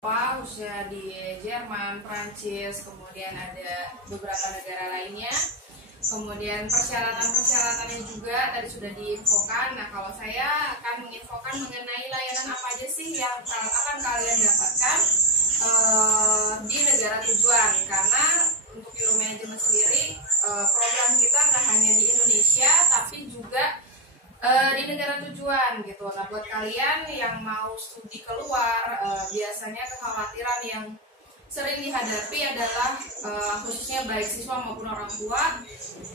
Khususnya di Jerman, Prancis, kemudian ada beberapa negara lainnya. Kemudian persyaratan-persyaratannya juga tadi sudah diinfokan. Nah, kalau saya akan menginfokan mengenai layanan apa aja sih yang akan kalian dapatkan di negara tujuan. Karena untuk Euro Management sendiri, program kita nggak hanya di Indonesia, tapi juga di negara tujuan gitu. Nah, buat kalian yang mau studi keluar, biasanya kekhawatiran yang sering dihadapi adalah khususnya baik siswa maupun orang tua,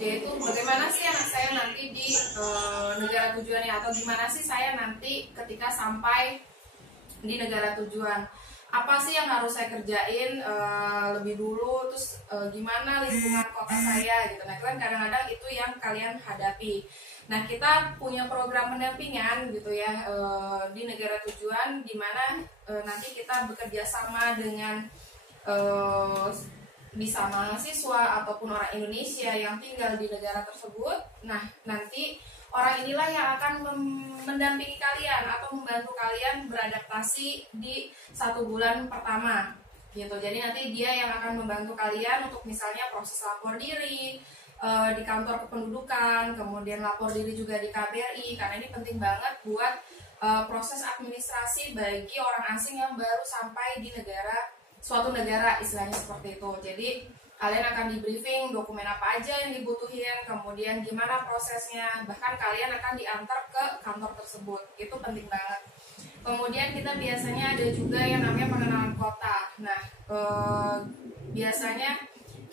yaitu bagaimana sih anak saya nanti di negara tujuannya, atau gimana sih saya nanti ketika sampai di negara tujuan, apa sih yang harus saya kerjain lebih dulu, terus gimana lingkungan kota saya gitu. Nah, kan kadang-kadang itu yang kalian hadapi. Nah, kita punya program pendampingan gitu ya di negara tujuan, di mana nanti kita bekerja sama dengan bisa mahasiswa ataupun orang Indonesia yang tinggal di negara tersebut. Nah, nanti orang inilah yang akan mendampingi kalian atau membantu kalian beradaptasi di 1 bulan pertama gitu. Jadi nanti dia yang akan membantu kalian untuk misalnya proses lapor diri di kantor kependudukan, kemudian lapor diri juga di KBRI, karena ini penting banget buat proses administrasi bagi orang asing yang baru sampai di suatu negara, istilahnya seperti itu. Jadi kalian akan di briefing dokumen apa aja yang dibutuhin, kemudian gimana prosesnya, bahkan kalian akan diantar ke kantor tersebut. Itu penting banget. Kemudian kita biasanya ada juga yang namanya pengenalan kota. Nah, biasanya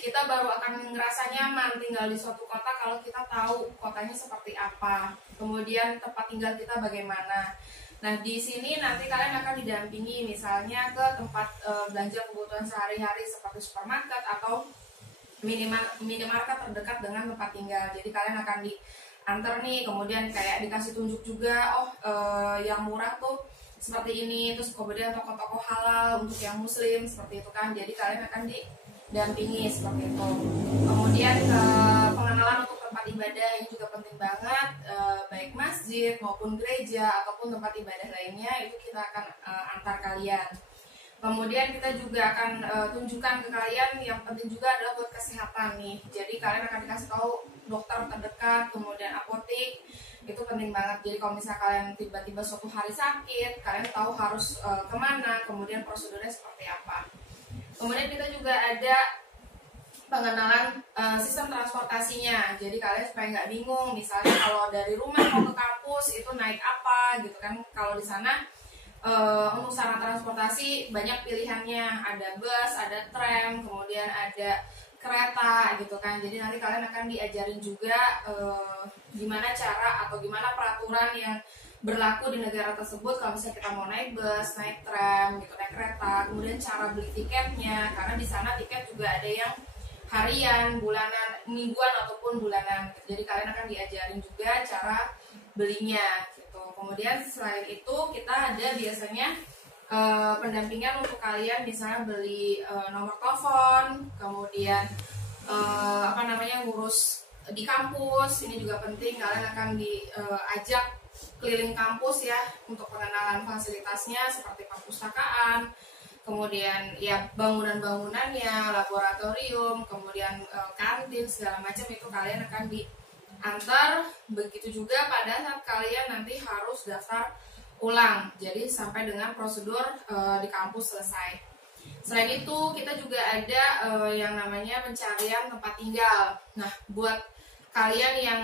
kita baru akan ngerasa nyaman tinggal di suatu kota kalau kita tahu kotanya seperti apa, kemudian tempat tinggal kita bagaimana. Nah, di sini nanti kalian akan didampingi misalnya ke tempat belanja kebutuhan sehari-hari seperti supermarket atau minimarket terdekat dengan tempat tinggal. Jadi kalian akan diantar nih, kemudian kayak dikasih tunjuk juga, yang murah tuh seperti ini, terus kemudian toko-toko halal untuk yang muslim seperti itu kan. Jadi kalian akan didampingi seperti itu. Kemudian pengenalan untuk tempat ibadah yang juga penting banget, baik masjid maupun gereja ataupun tempat ibadah lainnya, itu kita akan antar kalian. Kemudian kita juga akan tunjukkan ke kalian yang penting juga adalah buat kesehatan nih. Jadi kalian akan dikasih tahu dokter terdekat, kemudian apotek, itu penting banget. Jadi kalau misalnya kalian tiba-tiba suatu hari sakit, kalian tahu harus kemana, kemudian prosedurnya seperti apa. Kemudian kita juga ada pengenalan sistem transportasinya. Jadi kalian supaya nggak bingung, misalnya kalau dari rumah mau ke kampus itu naik apa gitu kan. Kalau di sana untuk sarana transportasi banyak pilihannya, ada bus, ada tram, kemudian ada kereta gitu kan. Jadi nanti kalian akan diajarin juga gimana cara atau gimana peraturan yang berlaku di negara tersebut kalau misalnya kita mau naik bus, naik tram, gitu, naik kereta. Kemudian cara beli tiketnya, karena di sana tiket juga ada yang harian, bulanan, mingguan ataupun bulanan. Jadi kalian akan diajarin juga cara belinya gitu. Kemudian selain itu kita ada biasanya pendampingan untuk kalian misalnya beli nomor telepon, kemudian ngurus di kampus. Ini juga penting, kalian akan diajak keliling kampus ya untuk pengenalan fasilitasnya seperti perpustakaan, kemudian ya bangunan-bangunannya, laboratorium, kemudian kantin segala macam, itu kalian akan diantar. Begitu juga pada saat kalian nanti harus daftar ulang, jadi sampai dengan prosedur di kampus selesai. Selain itu kita juga ada yang namanya pencarian tempat tinggal. Nah, buat kalian yang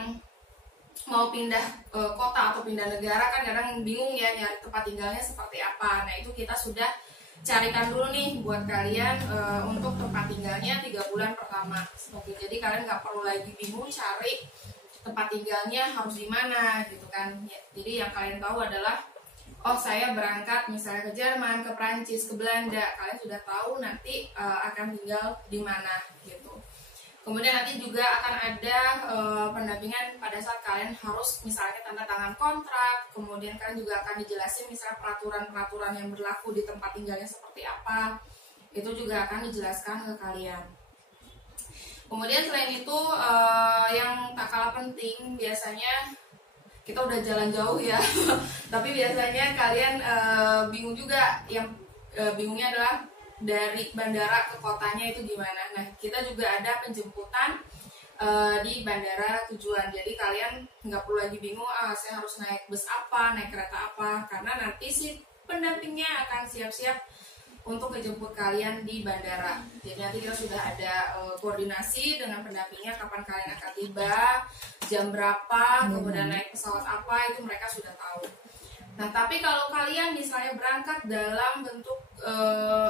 mau pindah kota atau pindah negara kan kadang bingung ya nyari tempat tinggalnya seperti apa. Nah, itu kita sudah carikan dulu nih buat kalian untuk tempat tinggalnya 3 bulan pertama. Oke, jadi kalian nggak perlu lagi bingung cari tempat tinggalnya harus di mana gitu kan. Ya, jadi yang kalian tahu adalah saya berangkat misalnya ke Jerman, ke Prancis, ke Belanda, kalian sudah tahu nanti akan tinggal di mana gitu. Kemudian nanti juga akan ada pendampingan pada saat kalian harus misalnya tanda tangan kontrak. Kemudian kalian juga akan dijelasin misalnya peraturan-peraturan yang berlaku di tempat tinggalnya seperti apa. Itu juga akan dijelaskan ke kalian. Kemudian selain itu yang tak kalah penting, biasanya kita udah jalan jauh ya tapi biasanya kalian bingung juga yang bingungnya adalah dari bandara ke kotanya itu gimana. Nah, kita juga ada penjemputan di bandara tujuan. Jadi kalian nggak perlu lagi bingung, saya harus naik bus apa, naik kereta apa, karena nanti si pendampingnya akan siap-siap untuk menjemput kalian di bandara. Jadi nanti kita sudah ada koordinasi dengan pendampingnya kapan kalian akan tiba, jam berapa, kemudian naik pesawat apa, itu mereka sudah tahu. Nah, tapi kalau kalian misalnya berangkat dalam bentuk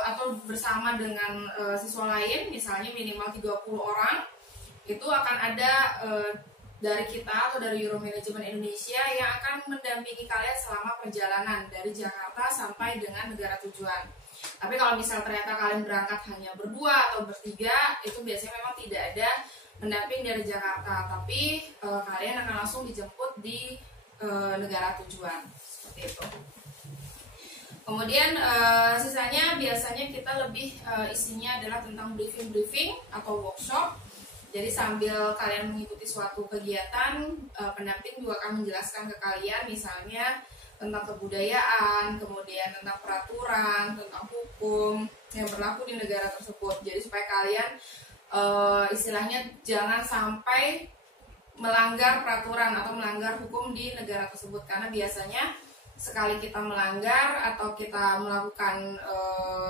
atau bersama dengan siswa lain, misalnya minimal 30 orang, itu akan ada dari kita atau dari Euro Management Indonesia yang akan mendampingi kalian selama perjalanan dari Jakarta sampai dengan negara tujuan. Tapi kalau misal ternyata kalian berangkat hanya berdua atau bertiga, itu biasanya memang tidak ada pendamping dari Jakarta, tapi kalian akan langsung dijemput di negara tujuan, seperti itu. Kemudian sisanya biasanya kita lebih isinya adalah tentang briefing atau workshop. Jadi sambil kalian mengikuti suatu kegiatan, pendamping juga akan menjelaskan ke kalian misalnya tentang kebudayaan, kemudian tentang peraturan, tentang hukum yang berlaku di negara tersebut. Jadi supaya kalian istilahnya jangan sampai melanggar peraturan atau melanggar hukum di negara tersebut, karena biasanya sekali kita melanggar atau kita melakukan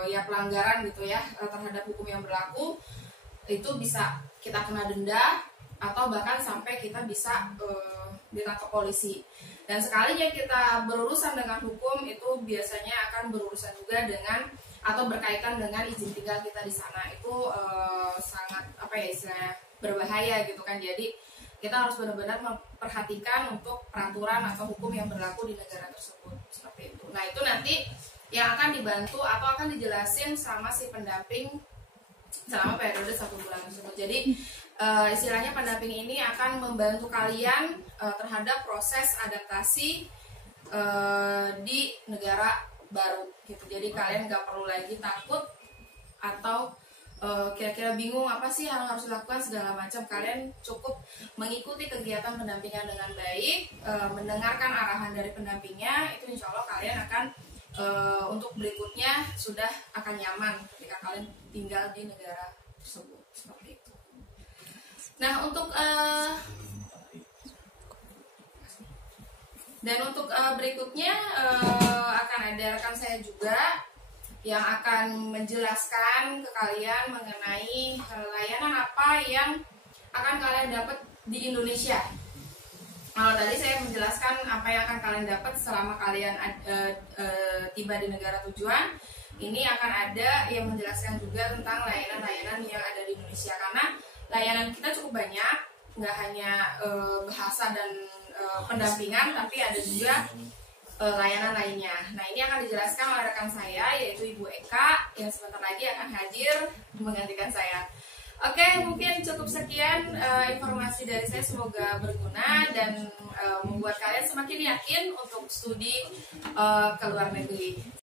ya pelanggaran gitu ya terhadap hukum yang berlaku, itu bisa kita kena denda atau bahkan sampai kita bisa ditangkap polisi. Dan sekalinya kita berurusan dengan hukum, itu biasanya akan berurusan juga dengan atau berkaitan dengan izin tinggal kita di sana. Itu sangat apa ya istilahnya berbahaya gitu kan. Jadi kita harus benar-benar memperhatikan untuk peraturan atau hukum yang berlaku di negara tersebut, seperti itu. Nah, itu nanti yang akan dibantu atau akan dijelasin sama si pendamping selama periode 1 bulan tersebut. Jadi istilahnya pendamping ini akan membantu kalian terhadap proses adaptasi di negara baru gitu. Jadi kalian nggak perlu lagi takut atau kira-kira bingung apa sih yang harus dilakukan segala macam. Kalian cukup mengikuti kegiatan pendampingan dengan baik, mendengarkan arahan dari pendampingnya, itu insya Allah kalian akan untuk berikutnya sudah akan nyaman ketika kalian tinggal di negara tersebut, seperti itu. Nah, untuk berikutnya akan ada rekan saya juga yang akan menjelaskan ke kalian mengenai layanan apa yang akan kalian dapat di Indonesia. Kalau tadi saya menjelaskan apa yang akan kalian dapat selama kalian tiba di negara tujuan, ini akan ada yang menjelaskan juga tentang layanan-layanan yang ada di Indonesia. Karena layanan kita cukup banyak, nggak hanya bahasa dan pendampingan, tapi ada juga layanan lainnya. Nah, ini akan dijelaskan oleh rekan saya, yaitu Ibu Eka, yang sebentar lagi akan hadir menggantikan saya. Oke, mungkin cukup sekian informasi dari saya, semoga berguna dan membuat kalian semakin yakin untuk studi ke luar negeri.